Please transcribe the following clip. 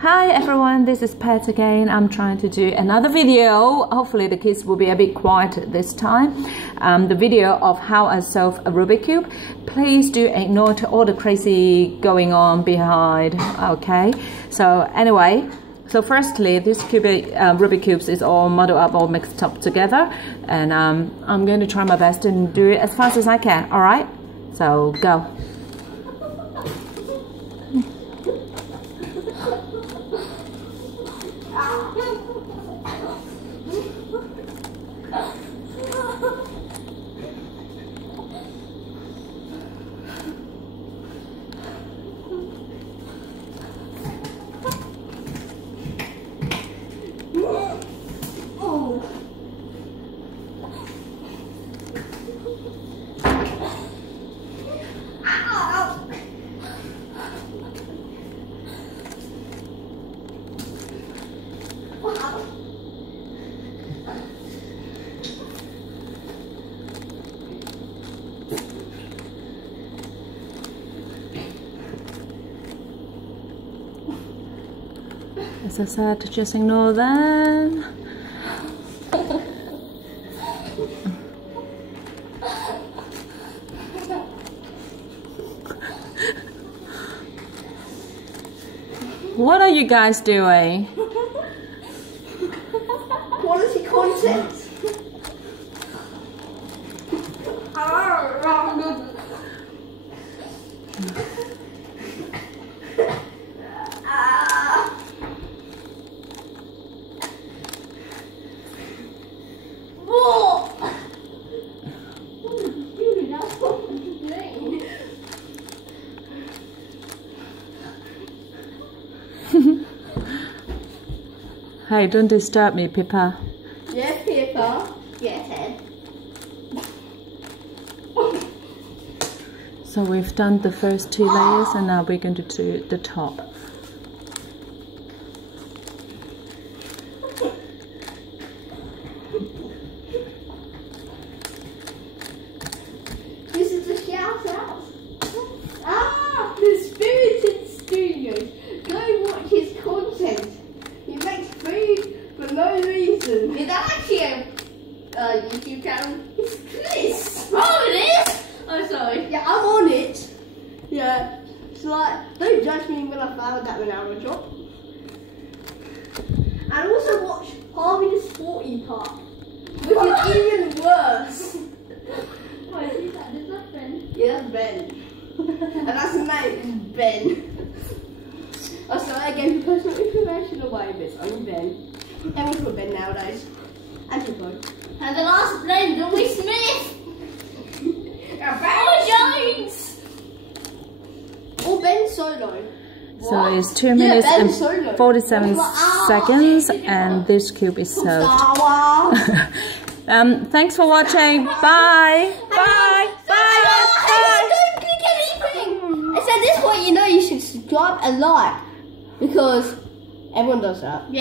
Hi everyone, this is Pat again. I'm trying to do another video. Hopefully the kids will be a bit quiet this time. The video of how I solve a Rubik cube. Please do ignore all the crazy going on behind. Okay, so anyway, so firstly, this Rubik cubes is all muddled up, all mixed up together, and I'm going to try my best to do it as fast as I can. All right, so go. As I said, just ignore them. What are you guys doing? Quality content. Hey, don't disturb me, Pippa. Yes, Pippa. Yes, Ed. So we've done the first two layers and now we're going to do the top. This is a shout out. The Spirited Studios. Go watch his content. He makes food for no reason. Is that actually a YouTube channel? It's this. Oh, it is? Oh, sorry. Yeah, I'm on it. Yeah. It's like, don't judge me when I found that when I was a job. And also watch Harvey the Sporty Park, which is even worse. Wait, is that? Is that Ben? Yeah, that's Ben. And that's his name, Ben. Oh, sorry, I gave personal information away, but it's only Ben. Everyone's got Ben nowadays. And your phone. And the last name, Louis Smith! Oh, Jones! Or Ben Solo. So it's 2 minutes and 47 seconds and this cube is solved. Thanks for watching. Bye! Bye! Bye! Don't click anything! It's at this point you know you should subscribe and like. Because everyone does that. Yeah.